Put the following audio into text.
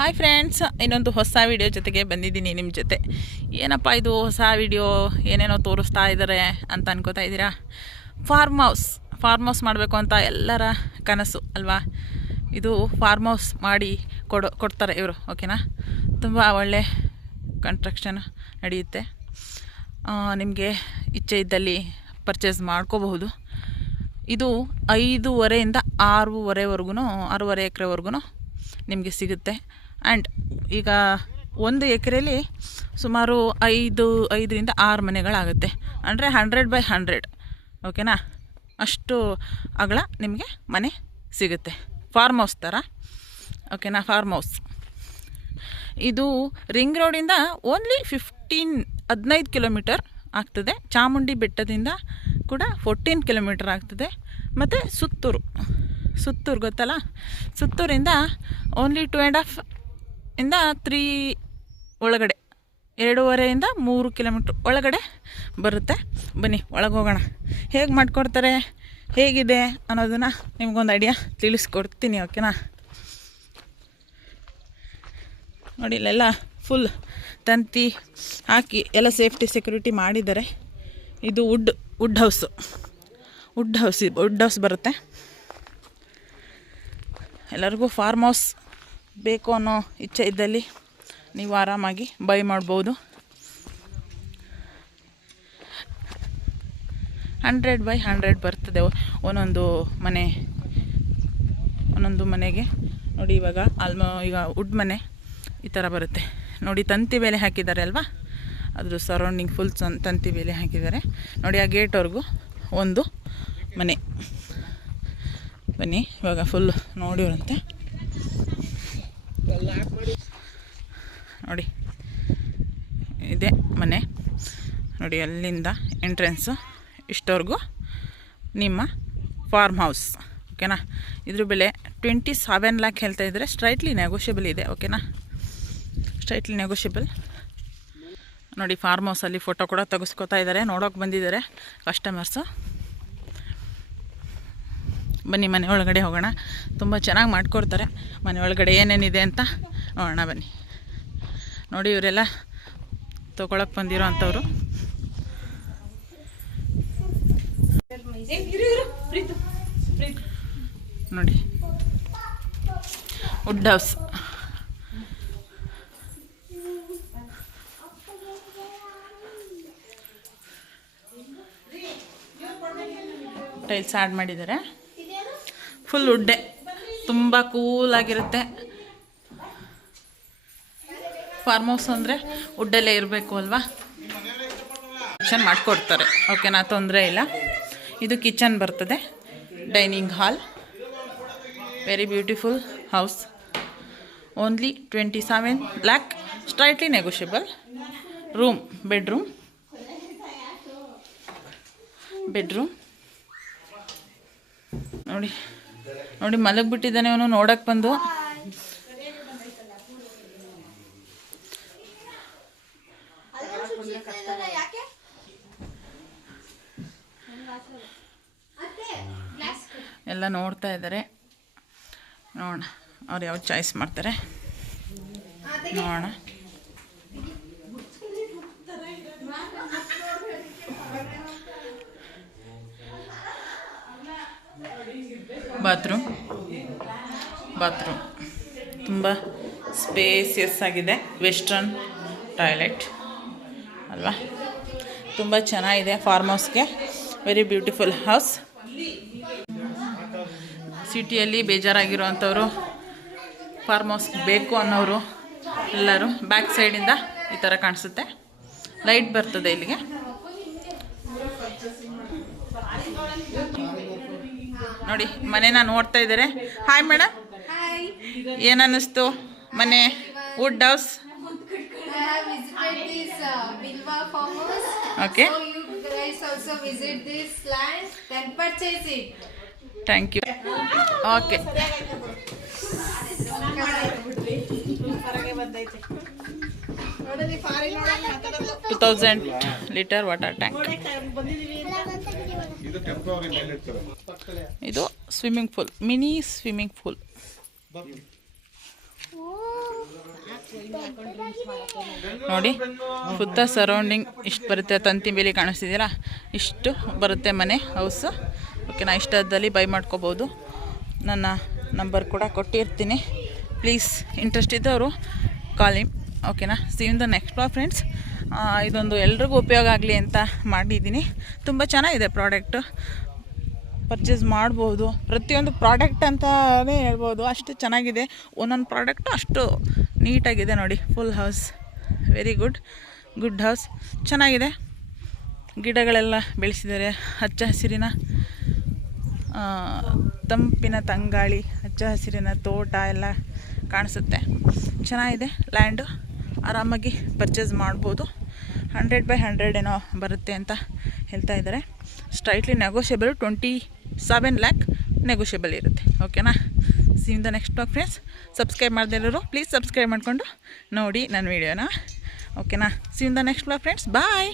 Hi friends, ಇನ್ನೊಂದು ಹೊಸ video ಜೊತೆಗೆ ಬಂದಿದ್ದೀನಿ ನಿಮ್ಮ ಜೊತೆ. ಏನಪ್ಪ ಇದು ಹೊಸ ವಿಡಿಯೋ, ಏನೇನೋ ತೋರಿಸ್ತಾ ಇದ್ದಾರೆ ಅಂತ ಅನ್ಕೋತಾ ಇದ್ದೀರಾ. ಫಾರ್ಮ್ ಹೌಸ್ ಮಾಡಬೇಕು ಅಂತ ಎಲ್ಲರ ಕನಸು ಅಲ್ವಾ. ಇದು ಫಾರ್ಮ್ ಹೌಸ್ ಮಾಡಿ ಕೊಡ್ತಾರೆ ಇವರು, ಓಕೆನಾ. ತುಂಬ ಒಳ್ಳೆ ಕನ್ಸ್ಟ್ರಕ್ಷನ್ ನಡೆಯುತ್ತೆ. ನಿಮಗೆ ಇಚ್ಛೆ ಇದ್ದಲ್ಲಿ ಪರ್ಚೇಸ್ ಮಾಡ್ಕೋಬಹುದು. ಇದು 5.5 6.5 ಎಕರೆವರೆಗೂ ನಿಮಗೆ ಸಿಗುತ್ತೆ. ಆ್ಯಂಡ್ ಈಗ 1 ಎಕರೆಯಲ್ಲಿ ಸುಮಾರು 5ರಿಂದ 6 ಮನೆಗಳಾಗುತ್ತೆ. ಅಂದರೆ 100/100, ಓಕೆನಾ. ಅಷ್ಟು ಅಗಲ ನಿಮಗೆ ಮನೆ ಸಿಗುತ್ತೆ, ಫಾರ್ಮ್ ಹೌಸ್ ಥರ, ಓಕೆನಾ. ಫಾರ್ಮ್ ಹೌಸ್ ಇದು ರಿಂಗ್ ರೋಡಿಂದ ಓನ್ಲಿ 15 ಕಿಲೋಮೀಟರ್ ಆಗ್ತದೆ. ಚಾಮುಂಡಿ ಬೆಟ್ಟದಿಂದ ಕೂಡ 14 ಕಿಲೋಮೀಟರ್ ಆಗ್ತದೆ. ಮತ್ತು ಸುತ್ತೂರು ಗೊತ್ತಲ್ಲ, ಸುತ್ತೂರಿಂದ ಓನ್ಲಿ 2.5 3 ಒಳಗಡೆ, 2.5 3 ಕಿಲೋಮೀಟ್ರ್ ಒಳಗಡೆ ಬರುತ್ತೆ. ಬನ್ನಿ ಒಳಗೆ ಹೋಗೋಣ. ಹೇಗೆ ಮಾಡಿಕೊಡ್ತಾರೆ, ಹೇಗಿದೆ ಅನ್ನೋದನ್ನು ನಿಮಗೊಂದು ಐಡಿಯಾ ತಿಳಿಸ್ಕೊಡ್ತೀನಿ, ಓಕೆನಾ. ನೋಡಿ, ಇಲ್ಲೆಲ್ಲ ಫುಲ್ ತಂತಿ ಹಾಕಿ ಎಲ್ಲ ಸೇಫ್ಟಿ ಸೆಕ್ಯೂರಿಟಿ ಮಾಡಿದ್ದಾರೆ. ಇದು ವುಡ್ ಹೌಸ್ ಬರುತ್ತೆ. ಎಲ್ಲರಿಗೂ ಫಾರ್ಮ್ ಹೌಸ್ ಬೇಕು ಅನ್ನೋ ಇಚ್ಛೆ ಇದ್ದಲ್ಲಿ ನೀವು ಆರಾಮಾಗಿ ಬೈ ಮಾಡ್ಬೋದು. 100/100 ಬರ್ತದೆ ಒಂದೊಂದು ಮನೆಗೆ. ನೋಡಿ, ಈಗ ವುಡ್ ಮನೆ ಈ ಥರ ಬರುತ್ತೆ. ನೋಡಿ, ತಂತಿ ಬೇಲೆ ಹಾಕಿದ್ದಾರೆ ಅಲ್ವಾ, ಅದ್ರ ಸರೌಂಡಿಂಗ್ ಫುಲ್ ತಂತಿ ಬೇಲೆ ಹಾಕಿದ್ದಾರೆ. ನೋಡಿ, ಆ ಗೇಟ್ವರೆಗೂ ಒಂದು ಮನೆ. ಬನ್ನಿ ಇವಾಗ ಫುಲ್ ನೋಡಿರಂತೆ. ನೋಡಿ, ಇದೆ ಮನೆ. ನೋಡಿ, ಅಲ್ಲಿಂದ ಎಂಟ್ರೆನ್ಸು ಇಷ್ಟವರೆಗೂ ನಿಮ್ಮ ಫಾರ್ಮ್ ಹೌಸ್, ಓಕೆನಾ. ಇದ್ರ ಬೆಲೆ 27 lakh ಹೇಳ್ತಾ ಇದ್ದಾರೆ. ಸ್ಟ್ರೈಟ್ಲಿ ನೆಗೋಷಿಯಬಲ್ ಇದೆ, ಓಕೆನಾ. Straightly negotiable. ನೋಡಿ, ಫಾರ್ಮ್ ಹೌಸಲ್ಲಿ ಫೋಟೋ ಕೂಡ ತೆಗೆಸ್ಕೊತಾ ಇದ್ದಾರೆ, ನೋಡೋಕೆ ಬಂದಿದ್ದಾರೆ ಕಸ್ಟಮರ್ಸು. ಬನ್ನಿ ಮನೆ ಒಳಗಡೆ ಹೋಗೋಣ. ತುಂಬ ಚೆನ್ನಾಗಿ ಮಾಡಿಕೊಡ್ತಾರೆ. ಮನೆ ಒಳಗಡೆ ಏನೇನಿದೆ ಅಂತ ನೋಡೋಣ ಬನ್ನಿ. ನೋಡಿ, ಇವರೆಲ್ಲ ತೊಗೊಳಕ್ಕೆ ಬಂದಿರೋ ಅಂಥವ್ರು. ನೋಡಿ, ವುಡ್ ಹೌಸ್. ಟೈಲ್ಸ್ ಆ್ಯಡ್ ಮಾಡಿದ್ದಾರೆ. ಫುಲ್ ವುಡ್ಡೆ, ತುಂಬ ಕೂಲಾಗಿರುತ್ತೆ. ಫಾರ್ಮ್ ಹೌಸ್ ಅಂದರೆ ವುಡ್ಡಲ್ಲೇ ಇರಬೇಕು ಅಲ್ವಾ. ಕಿಚನ್ ಮಾಡಿಕೊಡ್ತಾರೆ, ಓಕೆನಾ, ತೊಂದರೆ ಇಲ್ಲ. ಇದು ಕಿಚನ್ ಬರ್ತದೆ. Dining hall, very beautiful house. Only 27 lakh, straightly negotiable. Bedroom ನೋಡಿ ಮಲಗಿಬಿಟ್ಟಿದ್ದಾನೆ ಅವನು. ನೋಡಕ್ಕೆ ಬಂದು ಎಲ್ಲ ನೋಡ್ತಾ ಇದ್ದಾರೆ. ನೋಡೋಣ ಅವ್ರು ಯಾವ್ದು ಚಾಯ್ಸ್ ಮಾಡ್ತಾರೆ, ನೋಡೋಣ. ಬಾತ್ರೂಮ್ ತುಂಬ ಸ್ಪೇಸಿಯಸ್ ಆಗಿದೆ. ವೆಸ್ಟರ್ನ್ ಟಾಯ್ಲೆಟ್ ಅಲ್ವಾ, ತುಂಬ ಚೆನ್ನಾಗಿದೆ. ಫಾರ್ಮ್ ಹೌಸ್ಗೆ ವೆರಿ ಬ್ಯೂಟಿಫುಲ್ ಹೌಸ್. ಸಿಟಿಯಲ್ಲಿ ಬೇಜಾರಾಗಿರುವಂಥವ್ರು, ಫಾರ್ಮ್ ಹೌಸ್ ಬೇಕು ಅನ್ನೋರು ಎಲ್ಲರೂ ಬ್ಯಾಕ್ ಸೈಡಿಂದ ಈ ಥರ ಕಾಣಿಸುತ್ತೆ. ಲೈಟ್ ಬರ್ತದೆ ಇಲ್ಲಿಗೆ. ನೋಡಿ, ಮನೆನ ನೋಡ್ತಾ ಇದ್ದಾರೆ. ಹಾಯ್ ಮೇಡಮ್, ಏನನ್ನಿಸ್ತು ಮನೆ? Wood house. Okay, thank you. Okay, 2000 litre water tank. ಇದು swimming pool, mini swimming pool. ನೋಡಿ ಸುತ್ತ ಸರೌಂಡಿಂಗ್ ಇಷ್ಟು ಬರುತ್ತೆ, ತಂತಿ ಬೇಲಿ ಕಾಣಿಸ್ತಿದ್ದೀರಾ, ಇಷ್ಟು ಬರುತ್ತೆ ಮನೆ ಹೌಸು. ಓಕೆನಾ, ಇಷ್ಟದಲ್ಲಿ ಬೈ ಮಾಡ್ಕೋಬೋದು. ನನ್ನ ನಂಬರ್ ಕೂಡ ಕೊಟ್ಟಿರ್ತೀನಿ, ಪ್ಲೀಸ್ ಇಂಟ್ರೆಸ್ಟ್ ಇದ್ದವರು ಕಾಲಿ. ಓಕೆನಾ, see you in the next blog friends. ಇದೊಂದು ಎಲ್ರಿಗೂ ಉಪಯೋಗ ಆಗಲಿ ಅಂತ ಮಾಡಿದ್ದೀನಿ. ತುಂಬ ಚೆನ್ನಾಗಿದೆ ಪ್ರಾಡಕ್ಟು, ಪರ್ಚೇಸ್ ಮಾಡ್ಬೋದು. ಪ್ರತಿಯೊಂದು ಪ್ರಾಡಕ್ಟ್ ಅಂತಲೇ ಹೇಳ್ಬೋದು, ಅಷ್ಟು ಚೆನ್ನಾಗಿದೆ. ಒಂದೊಂದು ಪ್ರಾಡಕ್ಟು ಅಷ್ಟು ನೀಟಾಗಿದೆ ನೋಡಿ. Full house, very good house, ಚೆನ್ನಾಗಿದೆ. ಗಿಡಗಳೆಲ್ಲ ಬೆಳೆಸಿದ್ದಾರೆ, ಹಚ್ಚ ಹಸಿರಿನ ತಂಪಿನ ತಂಗಾಳಿ, ಹಚ್ಚ ಹಸಿರಿನ ತೋಟ ಎಲ್ಲ ಕಾಣಿಸುತ್ತೆ. ಚೆನ್ನಾಗಿದೆ ಲ್ಯಾಂಡು, ಆರಾಮಾಗಿ ಪರ್ಚೇಸ್ ಮಾಡ್ಬೋದು. 100/100 ಏನೋ ಬರುತ್ತೆ ಅಂತ ಹೇಳ್ತಾ ಇದ್ದಾರೆ. ಸ್ಟ್ರೈಟ್ಲಿ ನೆಗೋಷಿಯಬಲ್, 27 lakh ನೆಗೋಷಿಯಬಲ್ ಇರುತ್ತೆ. ಓಕೆನಾ, see you in the next blog friends. Subscribe ಮಾಡದೇ ಇರೋರು ಪ್ಲೀಸ್ ಸಬ್ಸ್ಕ್ರೈಬ್ ಮಾಡಿಕೊಂಡು ನೋಡಿ ನನ್ನ ವೀಡಿಯೋನ. ಓಕೆನಾ, see you in the next blog friends. Bye.